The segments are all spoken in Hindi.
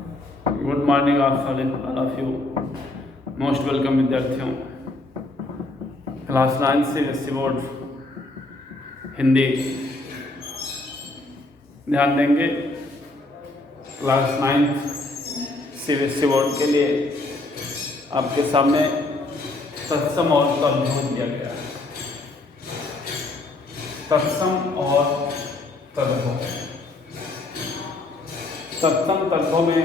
Good morning all of you, most welcome विद्यार्थियों। क्लास 9 CBSE बोर्ड हिंदी ध्यान देंगे। क्लास 9 CBSE बोर्ड के लिए आपके सामने तत्सम और तद्भव दिया गया है। तत्सम और तद्भव। तत्सम तद्भव में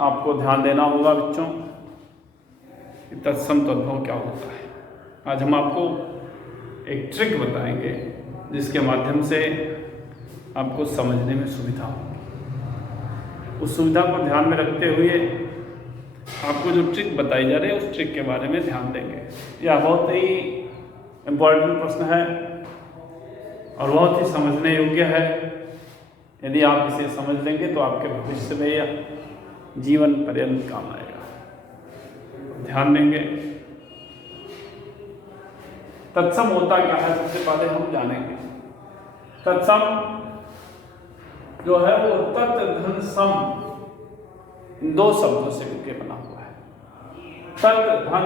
आपको ध्यान देना होगा बच्चों कि तत्सम तद्भव क्या होता है। आज हम आपको एक ट्रिक बताएंगे जिसके माध्यम से आपको समझने में सुविधा होगी। उस सुविधा को ध्यान में रखते हुए आपको जो ट्रिक बताई जा रही है उस ट्रिक के बारे में ध्यान देंगे। यह बहुत ही इम्पोर्टेंट प्रश्न है और बहुत ही समझने योग्य है। यदि आप इसे समझ लेंगे तो आपके भविष्य में यह जीवन पर्यंत काम आएगा। ध्यान देंगे। तत्सम होता क्या है सबसे पहले हम जानेंगे। तत्सम जो है वो तत् धन सम दो शब्दों से मिलकर बना हुआ है। तत् धन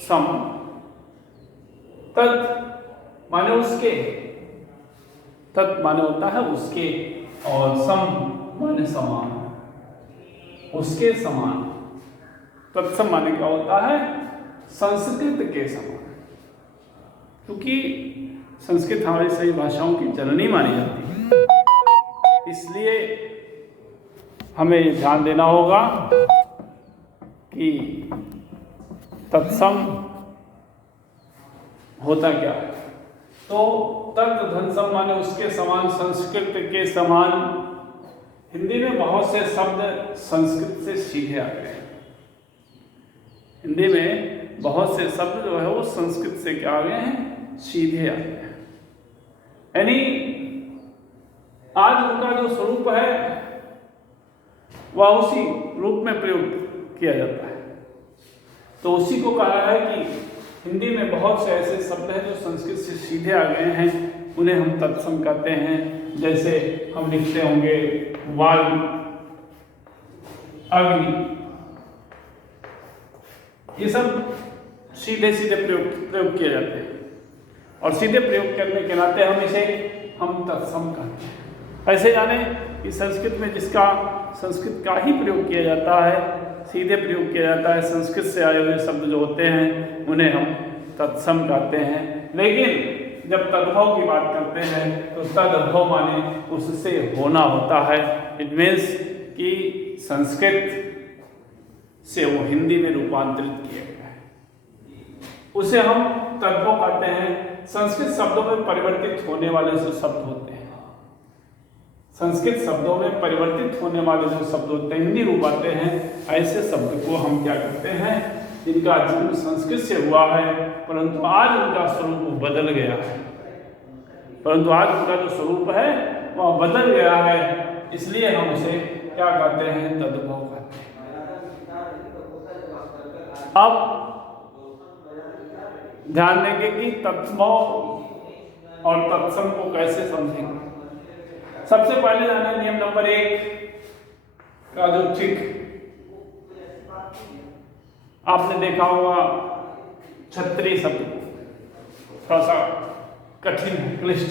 सम। तत् माने उसके, तत् माने होता है उसके और सम माने समान, उसके समान। तत्सम माने क्या होता है? संस्कृत के समान। क्योंकि संस्कृत हमारी सभी भाषाओं की जननी मानी जाती है, इसलिए हमें ध्यान देना होगा कि तत्सम होता क्या है। तो तत् धन सम माने उसके समान, संस्कृत के समान। हिंदी में बहुत से शब्द संस्कृत से सीधे आ गए हैं। हिंदी में बहुत से शब्द जो है वो संस्कृत से क्या आ गए हैं? सीधे आ गए हैं। यानी आज उनका जो स्वरूप है वह उसी रूप में प्रयोग किया जाता है। तो उसी को कहा है कि हिंदी में बहुत से ऐसे शब्द हैं जो संस्कृत से सीधे आ गए हैं, उन्हें हम तत्सम कहते हैं। जैसे हम लिखते होंगे वायु, अग्नि, ये सब सीधे सीधे प्रयोग किए जाते हैं और सीधे प्रयोग करने के नाते हम इसे तत्सम कहते हैं। ऐसे जाने कि संस्कृत में जिसका संस्कृत का ही प्रयोग किया जाता है, सीधे प्रयोग किया जाता है, संस्कृत से आए हुए शब्द जो होते हैं उन्हें हम तत्सम कहते हैं। लेकिन जब तद्भव की बात करते हैं तो तद्भव माने उससे होना होता है। इट मीन्स कि संस्कृत से वो हिंदी में रूपांतरित किया गया है, उसे हम तद्भव कहते हैं। संस्कृत शब्दों में परिवर्तित होने वाले जो शब्द होते हैं, संस्कृत शब्दों में परिवर्तित होने वाले जो शब्द होते हैं, हिंदी रूप आते हैं, ऐसे शब्द को हम क्या कहते हैं? जिनका जन्म संस्कृत से हुआ है परंतु आज उनका स्वरूप बदल गया है, परंतु आज उनका जो स्वरूप है वह बदल गया है, इसलिए हम उसे क्या कहते हैं? तद्भव कहते हैं। अब ध्यान देंगे कि तद्भव और तत्सम को कैसे समझेंगे। सबसे पहले जाना नियम नंबर 1 का जो ट्रिक आपने देखा होगा, क्षत्रिय शब्द थोड़ा सा कठिन है, क्लिष्ट,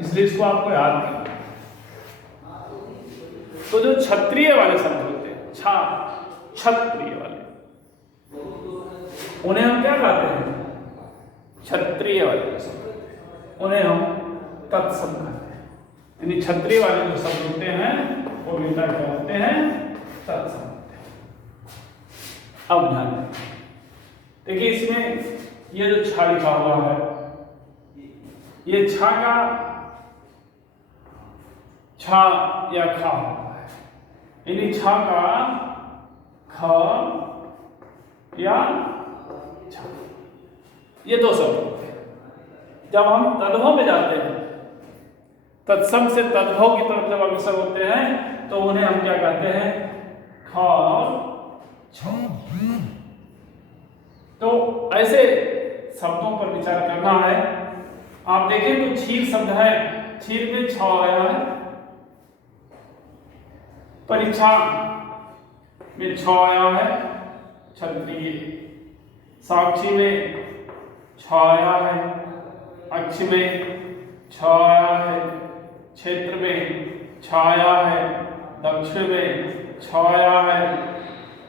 इसलिए इसको आपको याद करना। तो जो क्षत्रिय वाले शब्द होते हैं, क्षत्रिय वाले, उन्हें हम क्या कहते हैं? क्षत्रिय वाले शब्द, उन्हें हम तत्सम कहते हैं। यानी क्षत्रिय वाले जो शब्द होते हैं वो बेटा क्या होते हैं? तत्सम होते हैं। अब ध्यान दें, देखिए इसमें ये जो छा लिखा हुआ है, ये छा का छा या खा होता है। यानी छा का ख या छा, ये दो शब्द होते हैं। जब हम तद्भव में जाते हैं, तत्सम से तद्भव की तरफ जब अग्रसर होते हैं तो उन्हें हम क्या कहते हैं? ख और छ। तो ऐसे शब्दों पर विचार करना है। आप देखें तो क्षीर शब्द है, क्षीर में छ आया है। परीक्षा में छ आया है क्षत्रिय, साक्षी में छ आया है, अक्ष में छ आया है, क्षेत्र में छ आया है, दक्षिण में छ आया है।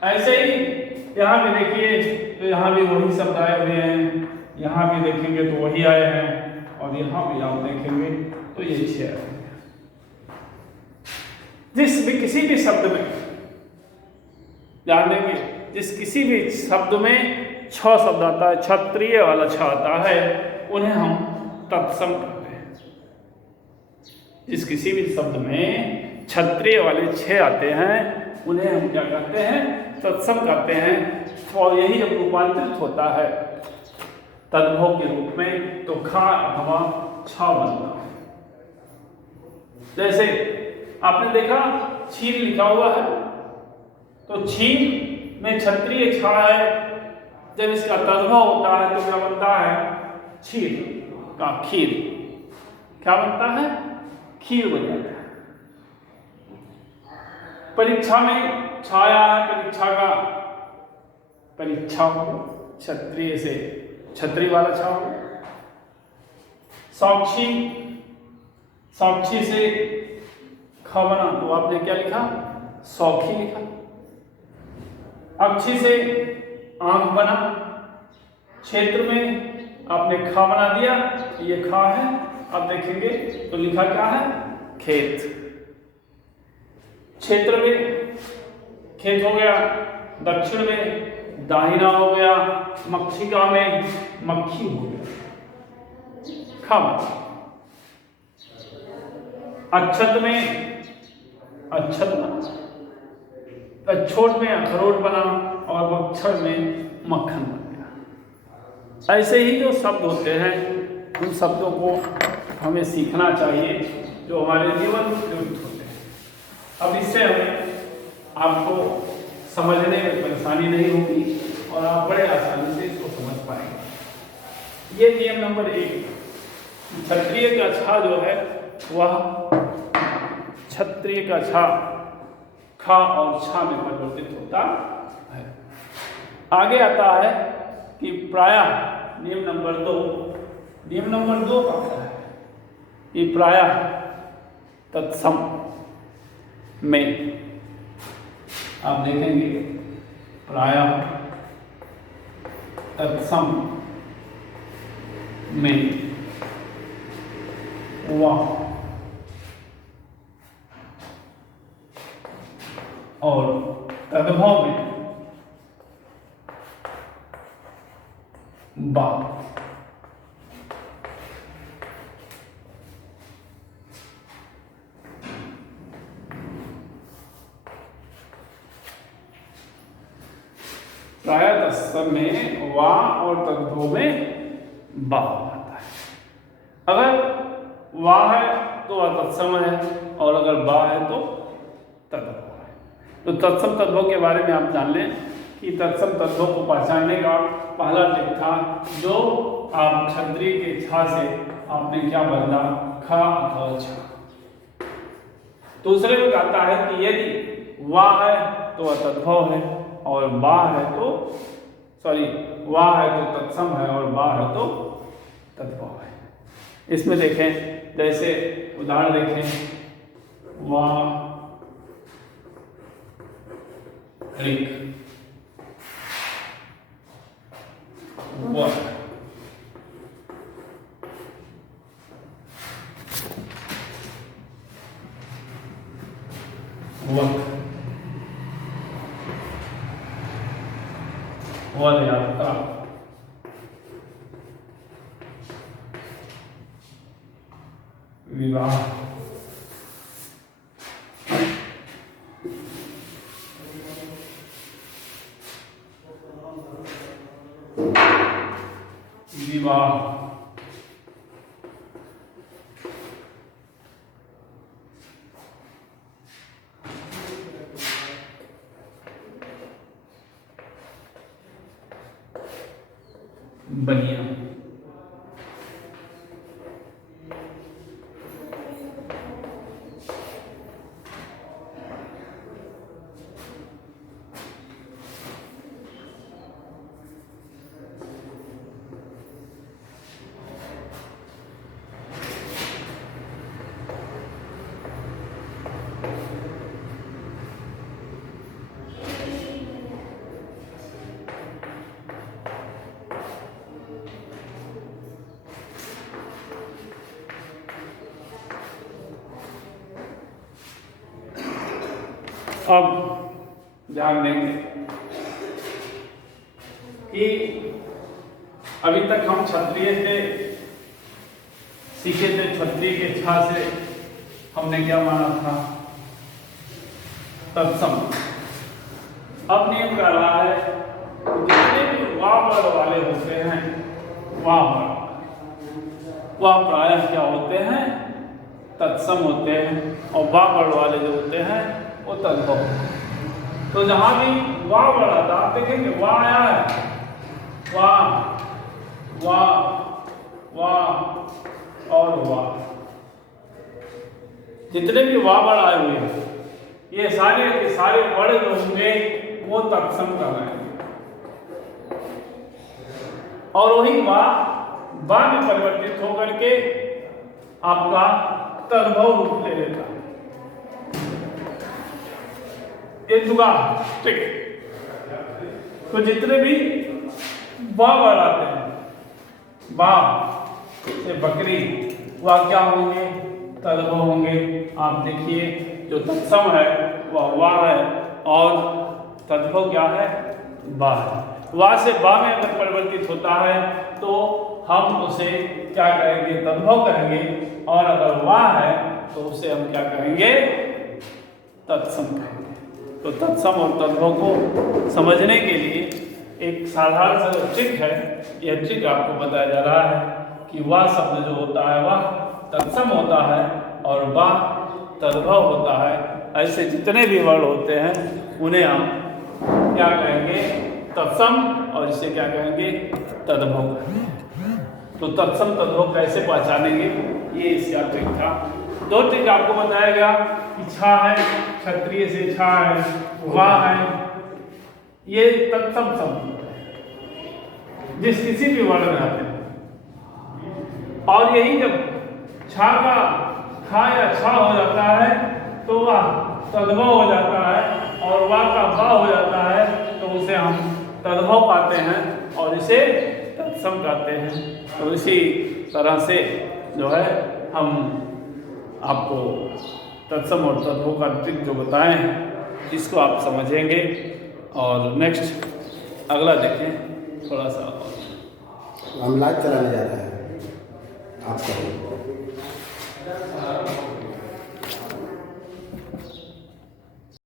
ऐसे ही यहाँ भी देखिए, तो यहाँ भी वही शब्द आए हुए हैं, यहाँ भी देखेंगे तो वही आए हैं, और यहाँ भी आप देखेंगे तो ये 6 आए हैं। जिस भी किसी भी शब्द में ध्यान देंगे, जिस किसी भी शब्द में 6 शब्द आता है, क्षत्रिय वाला 6 आता है, उन्हें हम तत्सम कहते हैं। जिस किसी भी शब्द में क्षत्रिय वाले 6 आते हैं, उन्हें हम क्या कहते हैं? तत्सम कहते हैं। और यही जब रूपांतरित होता है तद्भव के रूप में, तो खा अथवा छा बनता है। जैसे आपने देखा छील लिखा हुआ है, तो छील में क्षत्रिय छा है, जब इसका तद्भव होता है तो क्या बनता है? छील का खीर। क्या बनता है? खीर बन जाता है। परीक्षा में छाया है, परीक्षा का परीक्षा हो, क्षत्रिय से क्षत्रिय वाला छा हो। साक्षी, साक्षी से ख बना तो आपने क्या लिखा? सौखी लिखा। अक्षी से आंख बना, क्षेत्र में आपने खा बना दिया, ये खा है। अब देखेंगे तो लिखा क्या है? खेत। क्षेत्र में खेत हो गया, दक्षिण में दाहिना हो गया, मक्षिका में मक्खी हो गया। खा। अक्षत में अक्षत बना, अछोट में अखरोट बना, और मच्छर में मक्खन बन गया। ऐसे ही जो शब्द होते हैं, उन शब्दों को हमें सीखना चाहिए जो हमारे जीवन में प्रयुक्त होते हैं। अब इससे हमें आपको समझने में परेशानी नहीं होगी और आप बड़े आसानी से इसको समझ पाएंगे। ये नियम नंबर 1, क्षत्रिय का छा जो है वह क्षत्रिय का छा खा और छा में परिवर्तित होता है। आगे आता है कि प्रायः नियम नंबर 2, नियम नंबर 2 का आता है कि प्रायः तत्सम में, आप देखेंगे प्रायः तत्सम में वह और तद्भव में बा। प्रायः तत्सम में वा और तद्भव में बा आता है। अगर वा है तो वह तत्सम है, और अगर बा है तो तद्भव है। तो तत्सम तद्भव के बारे में आप जान लें कि तत्सम तद्भव को पहचानने का पहला टिप था, जो आप क्षत्रिय के छा से आपने क्या बदला? खा अथवा छा। दूसरे में कहता है कि यदि वा है तो वह तद्भव है, और बा है तो वा है तो तत्सम है, और बा है तो तद्भव है। इसमें देखें, जैसे उदाहरण देखें, वा ऋक व यात्रा, विवाह, विवाह, बनिया, अब ध्यान देंगे कि अभी तक हम क्षत्रिय से सीखे थे, क्षत्रिय के छा से हमने क्या माना था, तत्सम। अब नियम कर रहा है जितने भी वाह वर्ण वाले होते हैं, वह प्रायः क्या होते हैं, तत्सम होते हैं, और वाह वर्ण वाले जो होते हैं वो तद्भव। तो जहां भी वाह वर्ण आता आप देखेंगे वाह आया है, वाह वाह वाह और वाह, जितने भी वाह वर्ण आए हुए हैं ये सारे के सारे वर्ण जो होंगे वो तत्सम कर रहे हैं, और वही वाह में परिवर्तित होकर के आपका तद्भव रूप ले लेता है। ये दुआ ठीक। तो जितने भी वाह वर्ण आते हैं, वाह से बकरी, वाह क्या होंगे, तद्भव होंगे। आप देखिए जो तत्सम है वह वाह है और तद्भव क्या है, वाह है। वाह से वाह में अगर परिवर्तित होता है तो हम उसे क्या कहेंगे, तद्भव कहेंगे, और अगर वाह है तो उसे हम क्या कहेंगे, तत्सम कहेंगे। तो तत्सम और तद्भव को समझने के लिए एक साधारण सा ट्रिक है, यह ट्रिक आपको बताया जा रहा है कि वाह शब्द जो होता है वह तत्सम होता है और वाह तद्भव होता है। ऐसे जितने भी वर्ण होते हैं उन्हें हम क्या कहेंगे, तत्सम, और इसे क्या कहेंगे, तद्भव कहेंगे। तो तत्सम तद्भव कैसे पहचानेंगे, ये इसका ट्रिक था। दो ट्रिक आपको बताया गया कि छा है, क्षत्रिय से छा है, वाह है, ये तत्सम शब्द जिस किसी भी वर्ण में आते हैं, और यही जब छा का खा या छा हो जाता है तो वह तद्भव हो जाता है, और वाह का वाह हो जाता है तो उसे हम तद्भव पाते हैं और इसे तत्सम कहते हैं। तो इसी तरह से जो है हम आपको तत्सम और तद्भव का ट्रिक जो बताए हैं इसको आप समझेंगे। और नेक्स्ट अगला देखें थोड़ा सा। हम लाइव चलाने जा रहे हैं आपको।